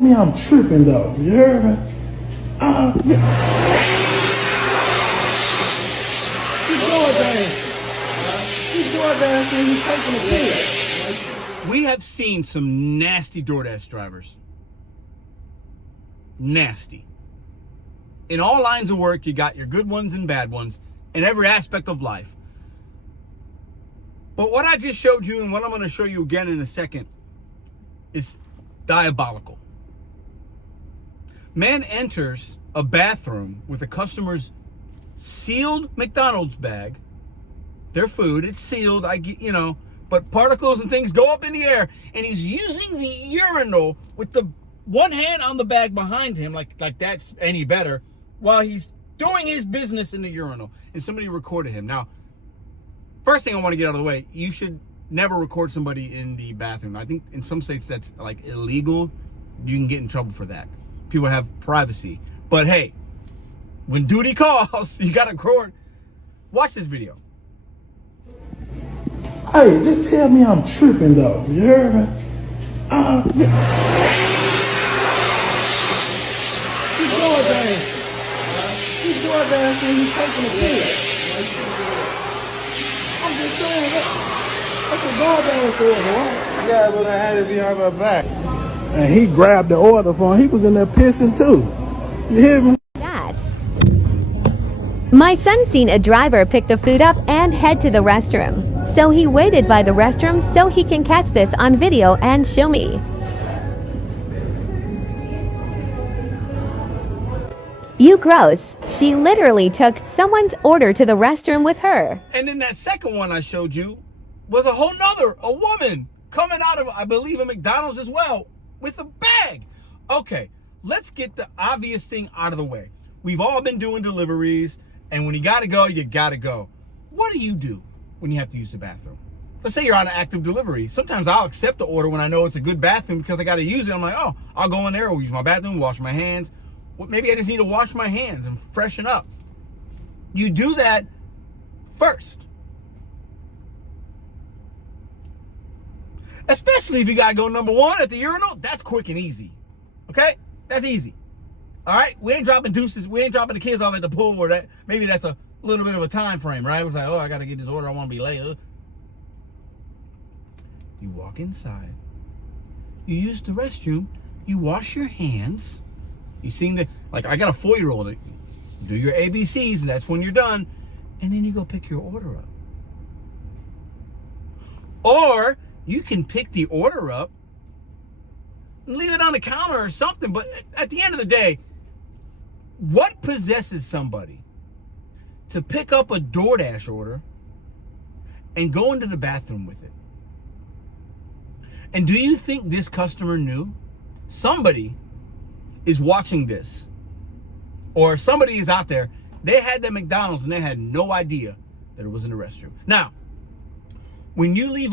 Me, I'm tripping though. You heard me? He's DoorDash. He's DoorDash and he's taking a pill. We have seen some nasty DoorDash drivers. Nasty. In all lines of work, you got your good ones and bad ones in every aspect of life. But what I just showed you and what I'm going to show you again in a second is diabolical. Man enters a bathroom with a customer's sealed McDonald's bag. Their food, it's sealed, but particles and things go up in the air, and he's using the urinal with the one hand on the bag behind him, like that's any better, while he's doing his business in the urinal, and somebody recorded him. Now, first thing I want to get out of the way, you should never record somebody in the bathroom. I think in some states that's like illegal. You can get in trouble for that. People have privacy. But hey, when duty calls, you got to record. Watch this video. Hey, just tell me I'm tripping though. You heard me? He's DoorDash. He's DoorDash and he's taking a pill. I'm just saying that's a DoorDash order, right? Yeah, but I had to be on my back. And he grabbed the order for him. He was in there pissing too. You hear me? Yes. My son seen a driver pick the food up and head to the restroom. So he waited by the restroom so he can catch this on video and show me. You gross. She literally took someone's order to the restroom with her. And then that second one I showed you was a woman coming out of, I believe, a McDonald's as well with a bag. Okay, let's get the obvious thing out of the way. We've all been doing deliveries, and when you gotta go, you gotta go. What do you do when you have to use the bathroom? Let's say you're on an active delivery. Sometimes I'll accept the order when I know it's a good bathroom because I gotta use it. I'm like, oh, I'll go in there, I'll use my bathroom, wash my hands. Maybe I just need to wash my hands and freshen up. You do that first. Especially if you gotta go number one at the urinal, that's quick and easy. Okay? That's easy. All right? We ain't dropping deuces. We ain't dropping the kids off at the pool or that. Maybe that's a little bit of a time frame, right? It was like, oh, I gotta get this order. I want to be late. You walk inside. You use the restroom. You wash your hands. You seen I got a 4-year-old. Do your ABCs, and that's when you're done. And then you go pick your order up. Or you can pick the order up and leave it on the counter or something. But at the end of the day, what possesses somebody to pick up a DoorDash order and go into the bathroom with it? And do you think this customer knew? Somebody is watching this, or somebody is out there. They had that McDonald's and they had no idea that it was in the restroom. Now, when you leave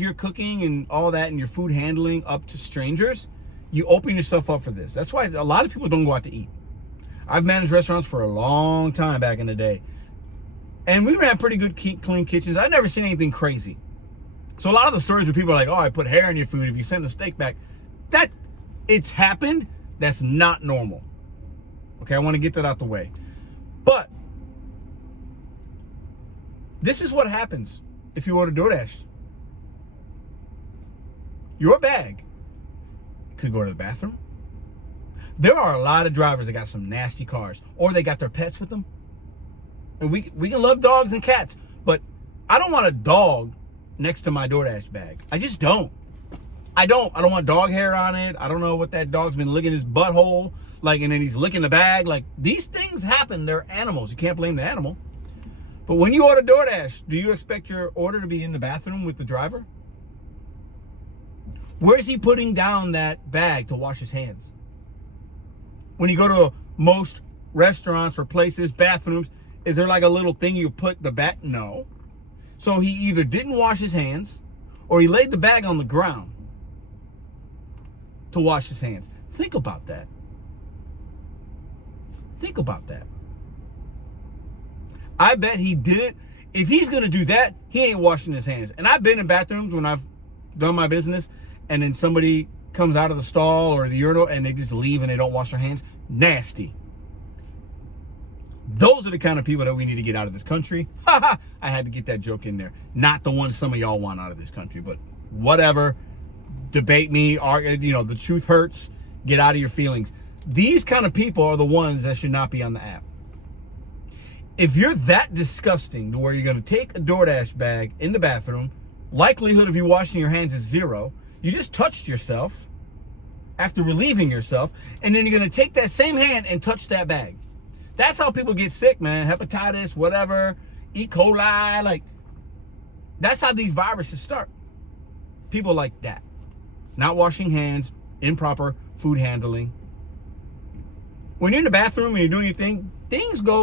your cooking and all that and your food handling up to strangers, you open yourself up for this. That's why a lot of people don't go out to eat. I've managed restaurants for a long time back in the day, and we ran pretty good clean kitchens. I've never seen anything crazy. So a lot of the stories where people are like, oh, I put hair in your food if you send a steak back, that it's happened. That's not normal. Okay, I want to get that out the way. But this is what happens if you order DoorDash. Your bag could go to the bathroom. There are a lot of drivers that got some nasty cars, or they got their pets with them. And we can love dogs and cats, but I don't want a dog next to my DoorDash bag. I just don't. I don't want dog hair on it. I don't know what that dog's been licking his butthole, and then he's licking the bag. These things happen. They're animals. You can't blame the animal. But when you order DoorDash, do you expect your order to be in the bathroom with the driver? Where is he putting down that bag to wash his hands? When you go to most restaurants or places, bathrooms, is there a little thing you put the bag? No. So he either didn't wash his hands or he laid the bag on the ground to wash his hands. Think about that. Think about that. I bet he didn't. If he's going to do that, he ain't washing his hands. And I've been in bathrooms when I've done my business, and then somebody comes out of the stall or the urinal and they just leave and they don't wash their hands. Nasty. Those are the kind of people that we need to get out of this country. I had to get that joke in there. Not the one some of y'all want out of this country, but whatever. Debate me, the truth hurts. Get out of your feelings. These kind of people are the ones that should not be on the app. If you're that disgusting to where you're going to take a DoorDash bag in the bathroom, likelihood of you washing your hands is 0. You just touched yourself after relieving yourself, and then you're going to take that same hand and touch that bag. That's how people get sick, man. Hepatitis, whatever, E. coli, like, that's how these viruses start. People like that. Not washing hands, improper food handling. When you're in the bathroom and you're doing your thing,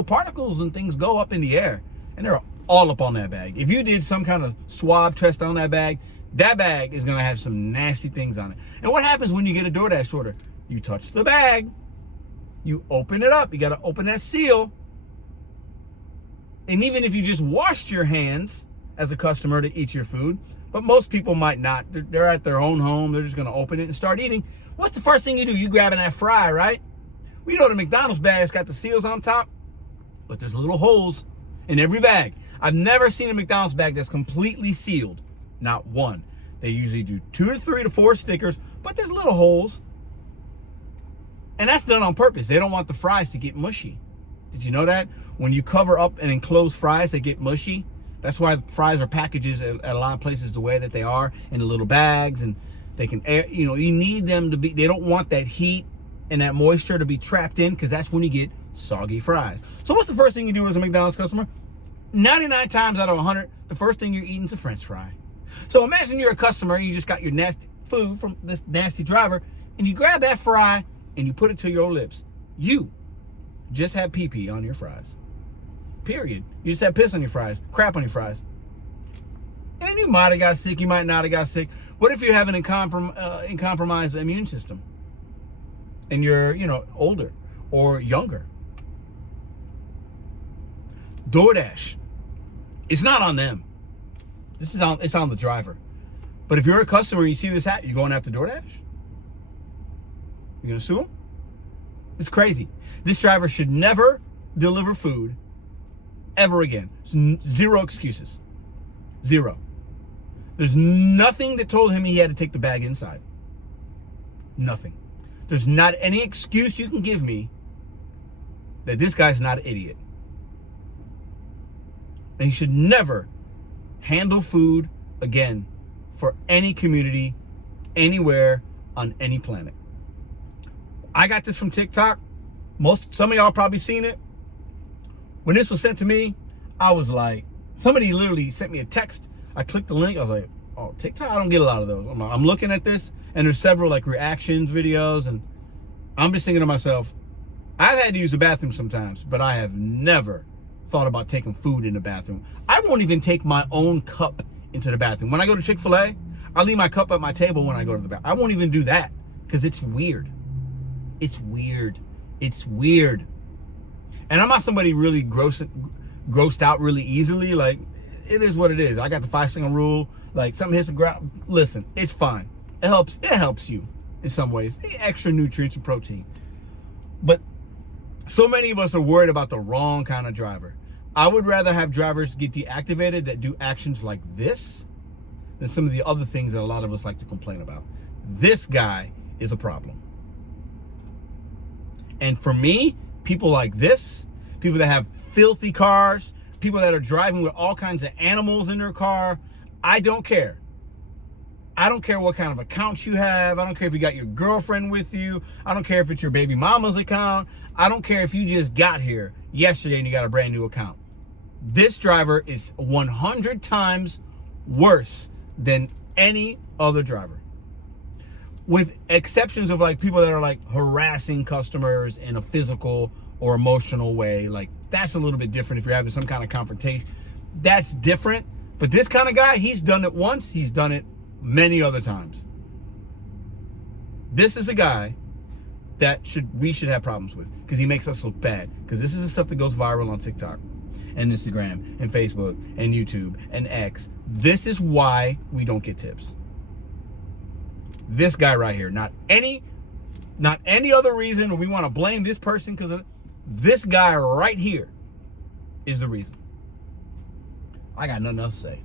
particles and things go up in the air, and they're all up on that bag. If you did some kind of swab test on that bag is going to have some nasty things on it. And what happens when you get a DoorDash order? You touch the bag, you open it up, you got to open that seal. And even if you just washed your hands as a customer to eat your food, but most people might not. They're at their own home, they're just going to open it and start eating. What's the first thing you do? You grabbing that fry, right? We know the McDonald's bag's got the seals on top, but there's little holes in every bag. I've never seen a McDonald's bag that's completely sealed. Not one. They usually do 2 to 3 to 4 stickers, but there's little holes. And that's done on purpose. They don't want the fries to get mushy. Did you know that? When you cover up and enclose fries, they get mushy. That's why fries are packages at a lot of places the way that they are, in the little bags, and they can air, you need them to be, they don't want that heat and that moisture to be trapped in, because that's when you get soggy fries. So what's the first thing you do as a McDonald's customer? 99 times out of 100, the first thing you're eating is a French fry. So imagine you're a customer and you just got your nasty food from this nasty driver, and you grab that fry and you put it to your lips. You just had pee-pee on your fries. Period. You just had piss on your fries, crap on your fries. And you might have got sick, you might not have got sick. What if you have an compromised immune system? And you're, older or younger? DoorDash, it's not on them. It's on the driver. But if you're a customer and you see this hat, you going after DoorDash? You gonna sue them? It's crazy. This driver should never deliver food ever again. 0 excuses. 0. There's nothing that told him he had to take the bag inside. Nothing. There's not any excuse you can give me that this guy's not an idiot. And he should never handle food again for any community, anywhere, on any planet. I got this from TikTok. Some of y'all probably seen it. When this was sent to me, I was like, somebody literally sent me a text. I clicked the link. I was like, oh, TikTok, I don't get a lot of those. I'm looking at this, and there's several like reactions videos, and I'm just thinking to myself, I've had to use the bathroom sometimes, but I have never thought about taking food in the bathroom. I won't even take my own cup into the bathroom. When I go to Chick-fil-A, I leave my cup at my table when I go to the bathroom. I won't even do that because it's weird. It's weird. It's weird. And I'm not somebody really grossed out really easily. Like, it is what it is. I got the 5-second rule. Like, something hits the ground. Listen, it's fine. It helps you in some ways. Extra nutrients and protein. But so many of us are worried about the wrong kind of driver. I would rather have drivers get deactivated that do actions like this than some of the other things that a lot of us like to complain about. This guy is a problem. And for me, people like this, people that have filthy cars, people that are driving with all kinds of animals in their car, I don't care. I don't care what kind of accounts you have. I don't care if you got your girlfriend with you. I don't care if it's your baby mama's account. I don't care if you just got here yesterday and you got a brand new account. This driver is 100 times worse than any other driver. With exceptions of like people that are like harassing customers in a physical or emotional way. Like, that's a little bit different if you're having some kind of confrontation. That's different. But this kind of guy, he's done it once. He's done it many other times. This is a guy that we should have problems with, because he makes us look bad. Because this is the stuff that goes viral on TikTok and Instagram and Facebook and YouTube and X. This is why we don't get tips. This guy right here. Not any other reason we want to blame this person because of this guy right here is the reason. I got nothing else to say.